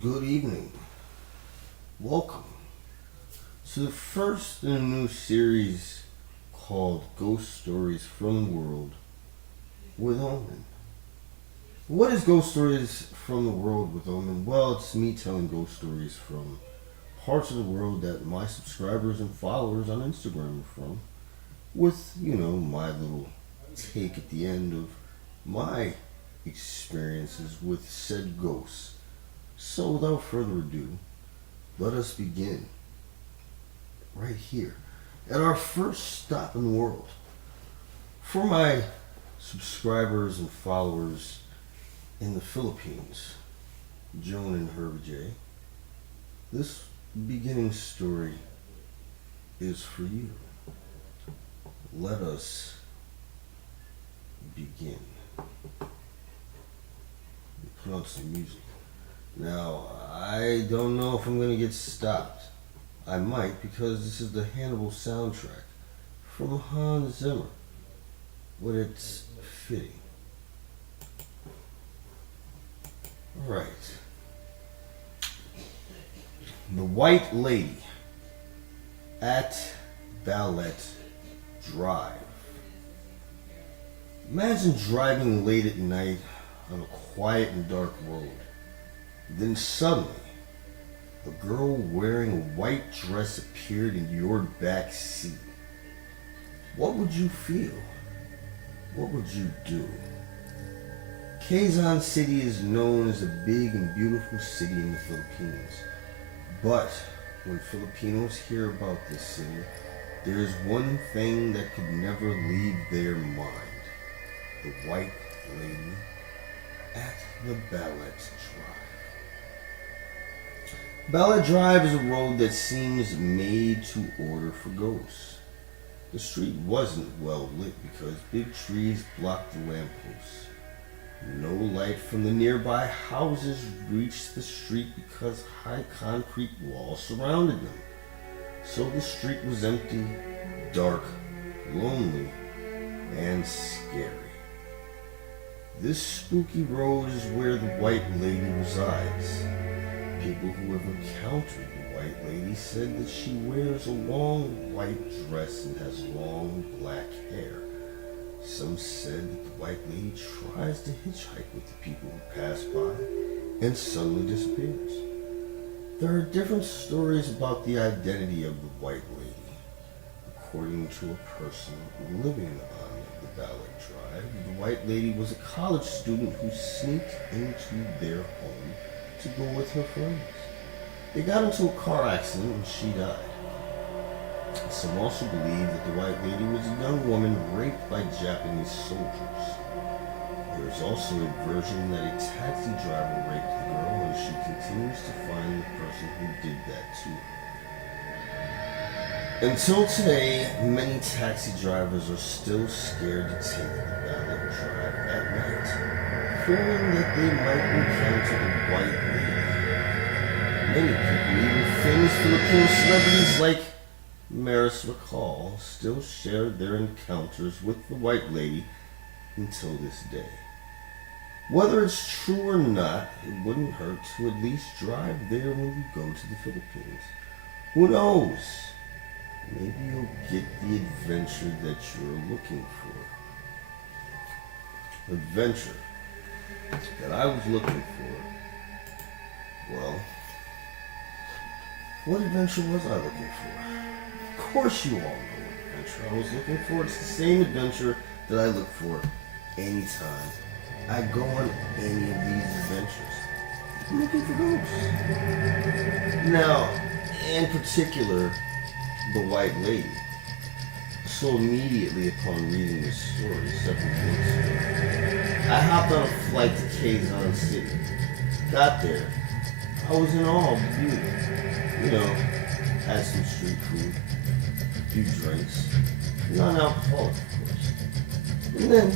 Good evening. Welcome to the first in a new series called Ghost Stories from the World with Omen. What is Ghost Stories from the World with Omen? Well, it's me telling ghost stories from parts of the world that my subscribers and followers on Instagram are from, with, my little take at the end of my experiences with said ghosts. So without further ado, let us begin right here at our first stop in the world. For my subscribers and followers in the Philippines, Joan and Herbie J, this beginning story is for you. Let us begin. Put on some music. Now, I don't know if I'm going to get stopped. I might, because this is the Hannibal soundtrack from Hans Zimmer, but it's fitting. Alright. The White Lady at Balete Drive. Imagine driving late at night on a quiet and dark road. Then suddenly, a girl wearing a white dress appeared in your back seat. What would you feel? What would you do? Quezon City is known as a big and beautiful city in the Philippines. But when Filipinos hear about this city, there is one thing that could never leave their mind. The White Lady at the Balete Drive. Balete Drive is a road that seems made to order for ghosts. The street wasn't well lit because big trees blocked the lampposts. No light from the nearby houses reached the street because high concrete walls surrounded them. So the street was empty, dark, lonely, and scary. This spooky road is where the White Lady resides. People who have encountered the White Lady said that she wears a long white dress and has long black hair. Some said that the White Lady tries to hitchhike with the people who pass by and suddenly disappears. There are different stories about the identity of the White Lady. According to a person living on the Balete Drive, the White Lady was a college student who sneaked into their home to go with her friends. They got into a car accident and she died. Some also believe that the White Lady was a young woman raped by Japanese soldiers. There is also a version that a taxi driver raped the girl and she continues to find the person who did that to her. Until today, many taxi drivers are still scared to take the Balete Drive at night, fearing that they might encounter the White Lady. Many people, even famous Filipino celebrities like Maris Recall, still share their encounters with the White Lady until this day. Whether it's true or not, it wouldn't hurt to at least drive there when you go to the Philippines. Who knows? Maybe you'll get the adventure that you're looking for. Adventure that I was looking for. Well, what adventure was I looking for? Of course you all know what adventure I was looking for. It's the same adventure that I look for anytime I go on any of these adventures. I'm looking for ghosts. Now, in particular, the White Lady. So immediately upon reading this story several weeks ago, I hopped on a flight to Quezon City. Got there. I was in awe of the beauty. Had some street food, a few drinks, non-alcoholic, of course. And then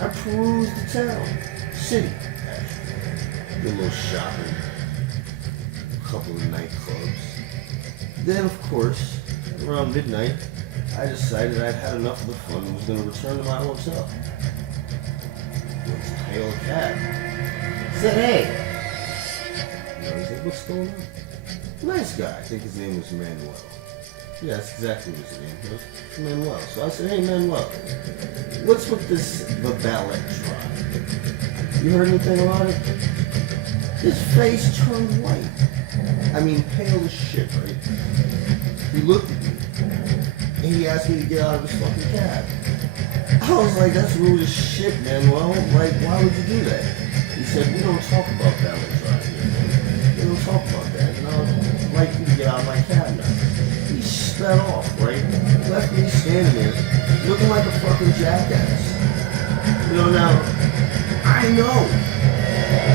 I perused the town, city, actually. Did a little shopping, a couple of nightclubs. Then, of course, around midnight, I decided I'd had enough of the fun and was going to return to my hotel. Went to hail a cab. Said, hey, what's going on? Nice guy. I think his name was Manuel. Yeah, that's exactly what his name was. Manuel. So I said, hey, Manuel, what's with the Balete drive? You heard anything about it? His face turned white. I mean, pale as shit, right? He looked at me, and he asked me to get out of his fucking cab. I was like, that's rude as shit, Manuel. Like, why would you do that? He said, we don't talk about Balete drive here, man. We don't talk about that. And I would like you to get out of my cab now. He sped off, right? Left me standing there, looking like a fucking jackass. You know, now, I know.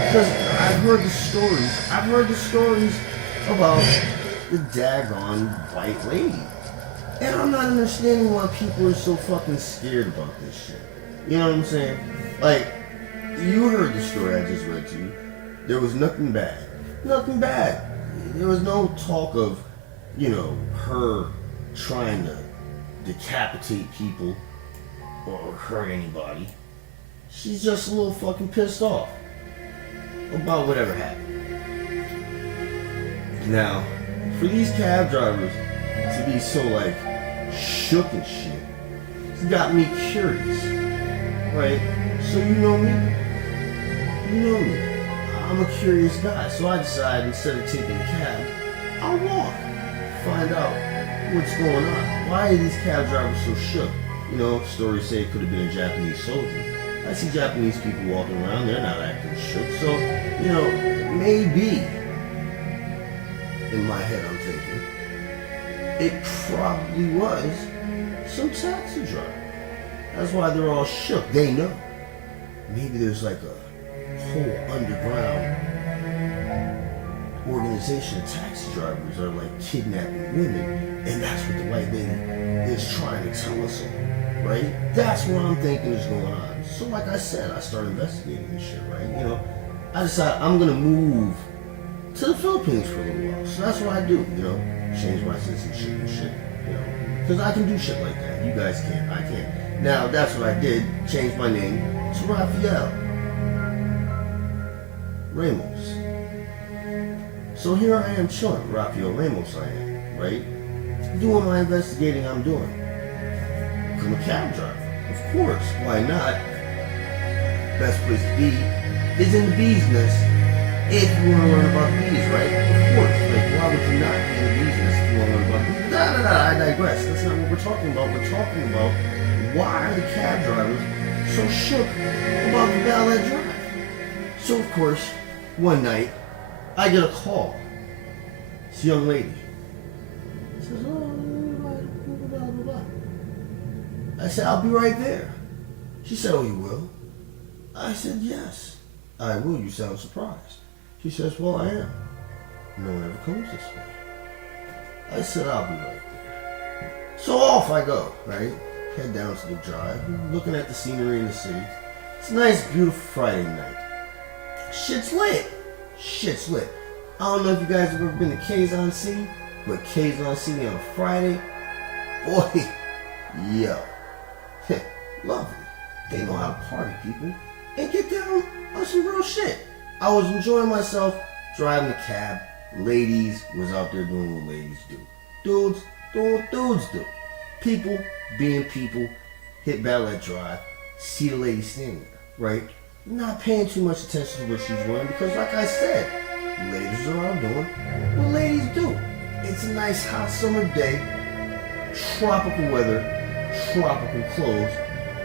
Because I've heard the stories. I've heard the stories about the daggone white lady. And I'm not understanding why people are so fucking scared about this shit. You know what I'm saying? Like, you heard the story I just read to you. There was nothing bad. Nothing bad. There was no talk of, you know, her trying to decapitate people or hurt anybody. She's just a little fucking pissed off about whatever happened. Now, for these cab drivers to be so like shook and shit, it's got me curious, right? So you know me, I'm a curious guy, so I decided instead of taking a cab, I'll walk, find out what's going on. Why are these cab drivers so shook? You know, stories say it could have been a Japanese soldier. I see Japanese people walking around, they're not acting shook, so, you know, maybe, in my head I'm thinking, it probably was some taxi driver. That's why they're all shook. They know. Maybe there's like a whole underground organization of taxi drivers are like kidnapping women, and that's what the white lady is trying to tell us all, right? That's what I'm thinking is going on. So like I said, I started investigating this shit, right? You know, I decided I'm gonna move to the Philippines for a little while. So that's what I do, you know, change my citizenship and shit, you know, because I can do shit like that. You guys can't, I can't. Now that's what I did, change my name to Rafael Ramos. So here I am chilling, Rafael Ramos I am, right? Doing my investigating I'm doing. Become a cab driver. Of course, why not? Best place to be is in the bee's nest if you want to learn about bees, right? Of course, like why would you not be in the bee's nest if you want to learn about bees? I digress. That's not what we're talking about. We're talking about why are the cab drivers so shook about the Balete drive? So of course, one night, I get a call. It's a young lady. She says, oh, blah, blah, blah. I said, I'll be right there. She said, oh, you will? I said, yes, I will. You sound surprised. She says, well, I am. No one ever comes this way. I said, I'll be right there. So off I go, right? Head down to the drive, looking at the scenery in the city. It's a nice, beautiful Friday night. Shit's lit. Shit's lit. I don't know if you guys have ever been to Quezon City, but Quezon City on a Friday, boy, yo, lovely. They know how to party, people, and get down on some real shit. I was enjoying myself, driving the cab. Ladies was out there doing what ladies do. Dudes doing what dudes do. People being people, hit Balete Drive, see the lady standing there, right? Not paying too much attention to what she's wearing because, like I said, ladies are out doing what ladies do. It's a nice hot summer day, tropical weather, tropical clothes.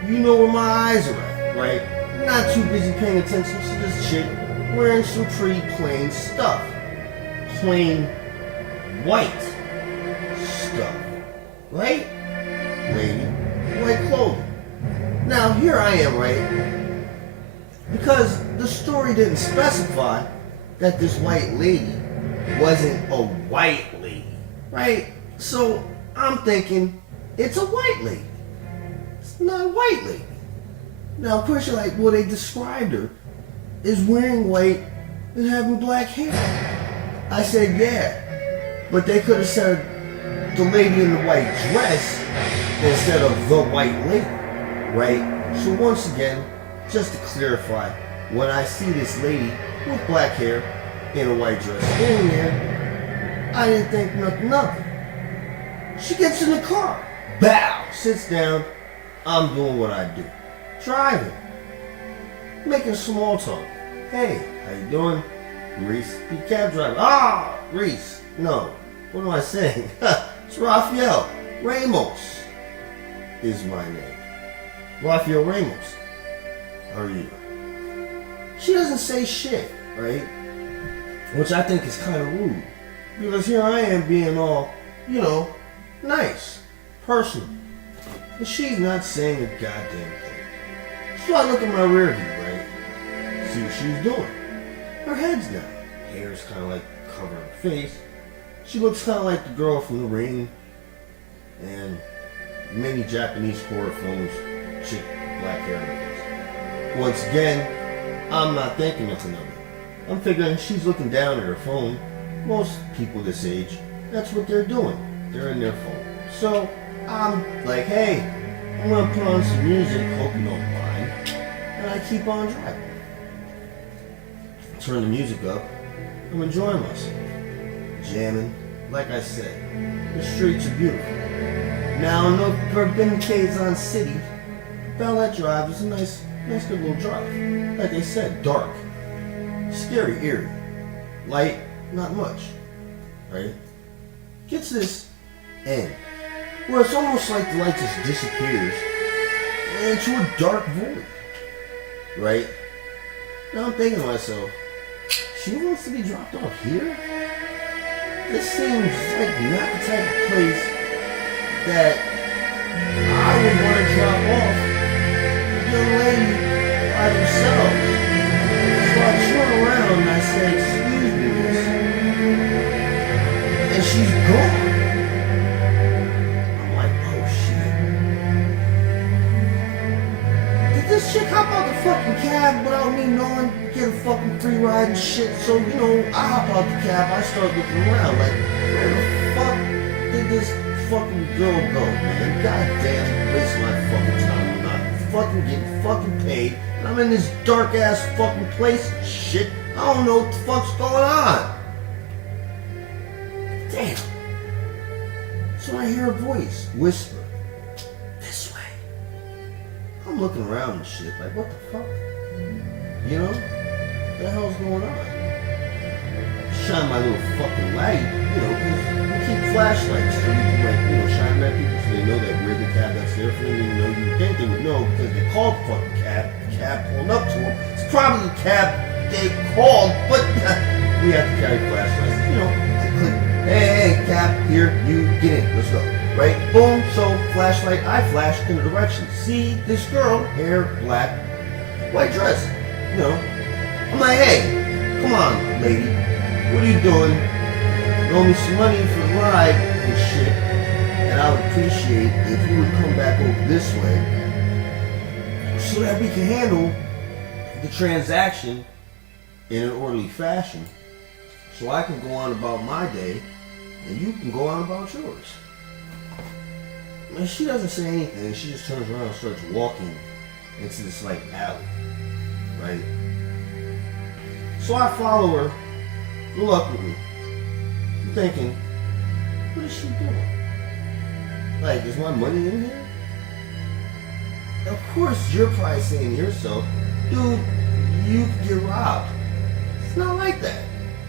You know where my eyes are at, right? Not too busy paying attention to this chick wearing some pretty plain stuff. Plain white stuff, right? Lady, white clothing. Now here I am, right? Because the story didn't specify that this white lady wasn't a white lady, right? So I'm thinking it's a white lady. It's not a white lady. Now, of course, you're like, well, they described her as wearing white and having black hair. I said, yeah, but they could have said the lady in the white dress instead of the white lady, right? So once again, just to clarify, when I see this lady with black hair in a white dress standing there. I didn't think nothing of it. She gets in the car. Bow! Sits down. I'm doing what I do. Driving. Making small talk. Hey, how you doing? Reese. The cab driver. Ah! Reese. No. What am I saying? It's Raphael. Ramos is my name. Raphael Ramos. How are you? She doesn't say shit, right? Which I think is kind of rude. Because here I am being all, nice, personal. And she's not saying a goddamn thing. So I look at my rear view, right? See what she's doing. Her head's down. Hair's kind of like covering her face. She looks kind of like the girl from The Ring and many Japanese horror films, chick, black hair. Once again, I'm not thinking nothing of it. I'm figuring she's looking down at her phone. Most people this age, that's what they're doing. They're in their phone. So I'm like, hey, I'm gonna put on some music, hope you don't mind. And I keep on driving. Turn the music up. I'm enjoying myself. Jamming. Like I said, the streets are beautiful. Now, no forbidden Quezon City. Balete Drive is a nice good little drive. Like they said, dark. Scary, eerie. Light, not much. Right? Gets this end. Where it's almost like the light just disappears into a dark void. Right? Now I'm thinking to myself, she wants to be dropped off here? This seems like not the type of place that I would want to drop off a young lady by themselves. So I turn around and I say, excuse me, miss. And she's gone. I'm like, oh shit. Did this chick hop out the fucking cab without me knowing? Get a fucking free ride and shit. So, I hop out the cab, I start looking around like, where the fuck did this fucking girl go, man? God damn, waste my fucking time. I'm not fucking getting fucking paid. And I'm in this dark ass fucking place and shit. I don't know what the fuck's going on. Damn. So I hear a voice whisper, this way. I'm looking around and shit, like, what the fuck? What the hell's going on? Shine my little fucking light, because we keep flashlights so we can, shine at people so they know that we're the cab that's there for them. You think they would know because they called the fucking cab. The cab pulled up to them. It's probably the cab they called, but we have to carry flashlights. To click, hey, cab, here, you get in, let's go. Right? Boom, so flashlight, I flash in the direction. See this girl, hair black, white dress. I'm like, hey, come on, lady. What are you doing? You owe me some money for the ride and shit. And I would appreciate if you would come back over this way so that we can handle the transaction in an orderly fashion. So I can go on about my day and you can go on about yours. And she doesn't say anything. She just turns around and starts walking into this alley. Right? So I follow her reluctantly. I'm thinking, what is she doing? Like, is my money in here? Of course you're probably saying to yourself, dude, you could get robbed. It's not like that.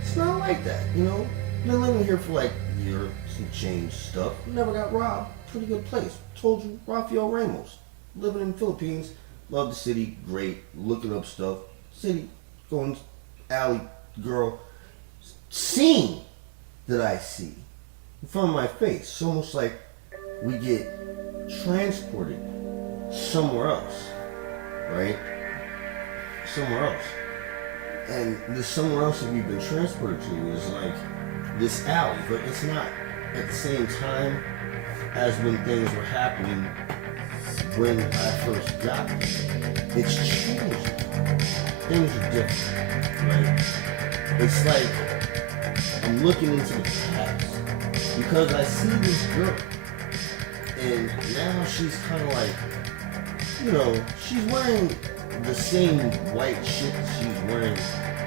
It's not like that, Been living here for like a year, some change stuff. Never got robbed. Pretty good place. Told you, Raphael Ramos. Living in the Philippines. Love the city. Great. Looking up stuff. City. Going alley. Girl. Scene that I see in front of my face. It's almost like we get transported somewhere else. Right? Somewhere else. And this somewhere else that we've been transported to is like this alley. But it's not at the same time as when things were happening when I first got there. It's changed. Things are different, right? It's like I'm looking into the past because I see this girl and now she's kind of like, she's wearing the same white shit that she's wearing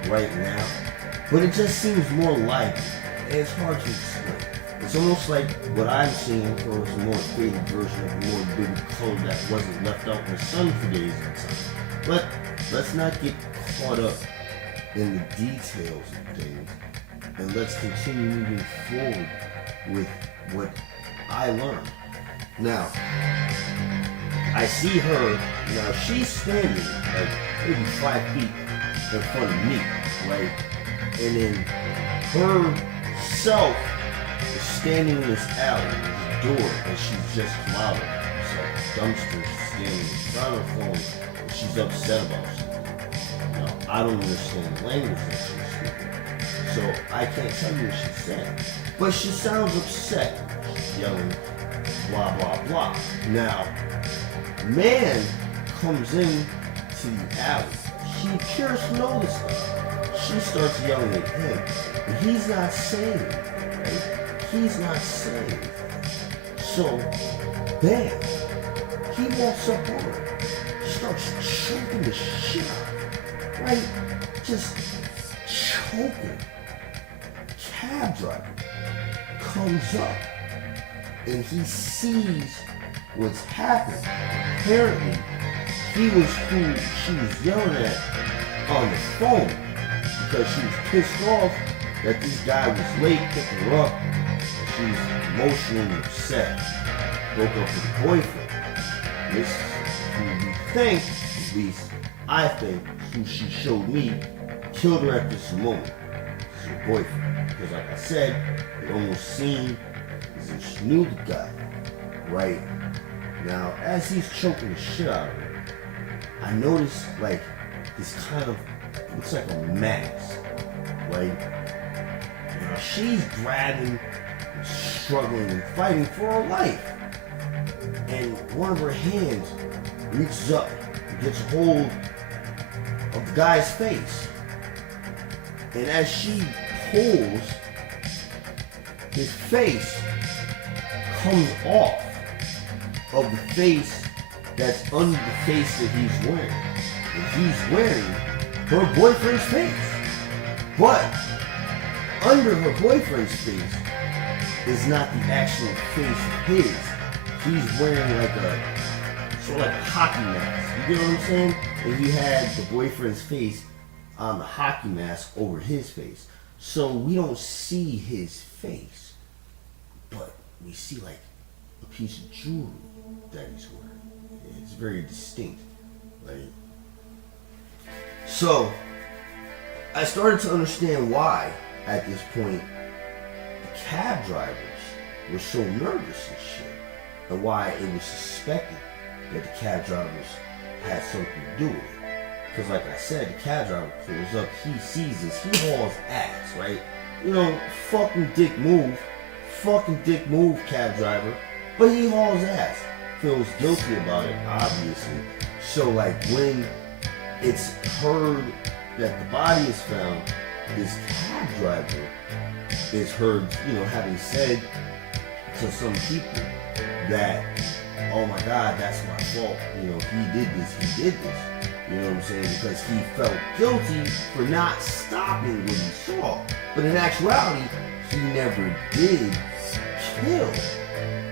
right now, But it just seems more like, and it's hard to explain. It's almost like what I'm seeing was a more faded version of a more vivid color that wasn't left out in the sun for days at a time. But let's not get caught up in the details of things, and let's continue moving forward with what I learned. Now, I see her, now she's standing like maybe 5 feet in front of me, right? And then herself is standing in this alley, this door, and she's just come out of it. It's like dumpsters standing in front of her phone, and she's upset about something. Now, I don't understand the language that she's speaking, so I can't tell you what she's saying. But she sounds upset. She's yelling, blah, blah, blah. Now, man comes in to the alley. He appears to notice her. She starts yelling at him, but he's not saying it, right? He's not saying it. So, bam, he walks up on her, starts choking the shit out of her, right? Just choking. Cab driver comes up and he sees what's happening. Apparently, he was who she was yelling at on the phone because she was pissed off that this guy was late picking her up and she was emotionally upset. Broke up with her boyfriend. This is who we think, at least I think, who she showed me, killed her at this moment. This is her boyfriend. Because like I said, it almost seemed as if she knew the guy. Right? Now, as he's choking the shit out of her, I noticed like this kind of looks like a mask, right? Now she's grabbing, and struggling, and fighting for her life, and one of her hands reaches up and gets a hold of the guy's face, and as she pulls, his face comes off of the face that's under the face that he's wearing. And he's wearing her boyfriend's face. But under her boyfriend's face is not the actual face of his. He's wearing like a sort of like a hockey mask. You get what I'm saying? And he had the boyfriend's face on the hockey mask over his face. So we don't see his face, but we see like a piece of jewelry that he's wearing. It's very distinct, right? So, I started to understand why, at this point, the cab drivers were so nervous and shit, and why it was suspected that the cab drivers had something to do with it. Because like I said, the cab driver pulls up, he sees this, he hauls ass, right? You know, fucking dick move, cab driver, but he hauls ass. Feels guilty about it, obviously. So like when it's heard that the body is found, this cab driver is heard, you know, having said to some people that, oh my God, that's my fault. You know, he did this. You know what I'm saying? Because he felt guilty for not stopping what he saw. But in actuality, he never did kill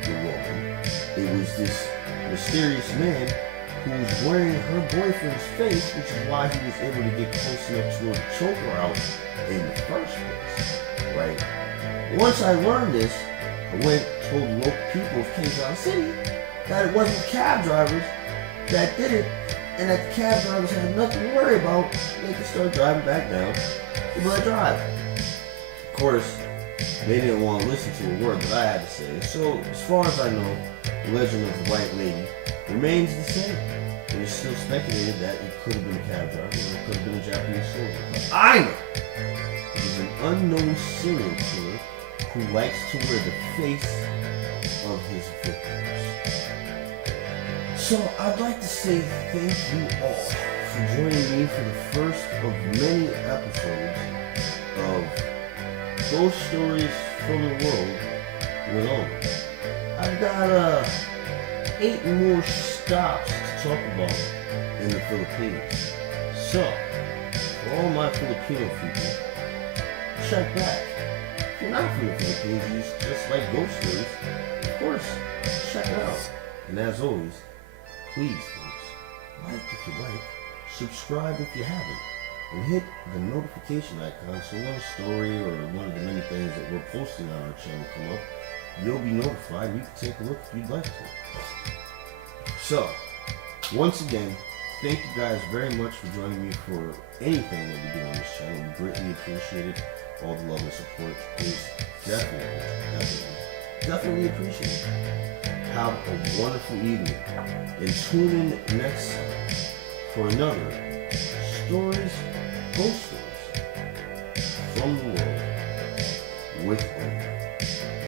the woman. It was this mysterious man who was wearing her boyfriend's face, which is why he was able to get close enough to her to choke her out in the first place, right? Once I learned this, I went told the local people of King County City that it wasn't cab drivers that did it, and that the cab drivers had nothing to worry about. They could start driving back down the Blood Drive. Of course, they didn't want to listen to a word that I had to say. So, as far as I know, the legend of the white lady remains the same. It is still speculated that it could have been a cab driver or it could have been a Japanese soldier. But I know it is an unknown serial killer who likes to wear the face of his victims. So, I'd like to say thank you all for joining me for the first of many episodes of Ghost Stories from the World with Omen. I've got 8 more stops to talk about in the Philippines. So, for all my Filipino people, check back. If you're not from the Philippines, you just like ghost stories, of course, check it out. And as always, please, folks, like if you like, subscribe if you haven't, and hit the notification icon so when a story or one of the many things that we're posting on our channel come up, you'll be notified and you can take a look if you'd like to. So, once again, thank you guys very much for joining me for anything that we do on this channel. We greatly appreciate it. All the love and support is definitely appreciated. Have a wonderful evening. And tune in next time for another Stories, Ghost Stories from the World.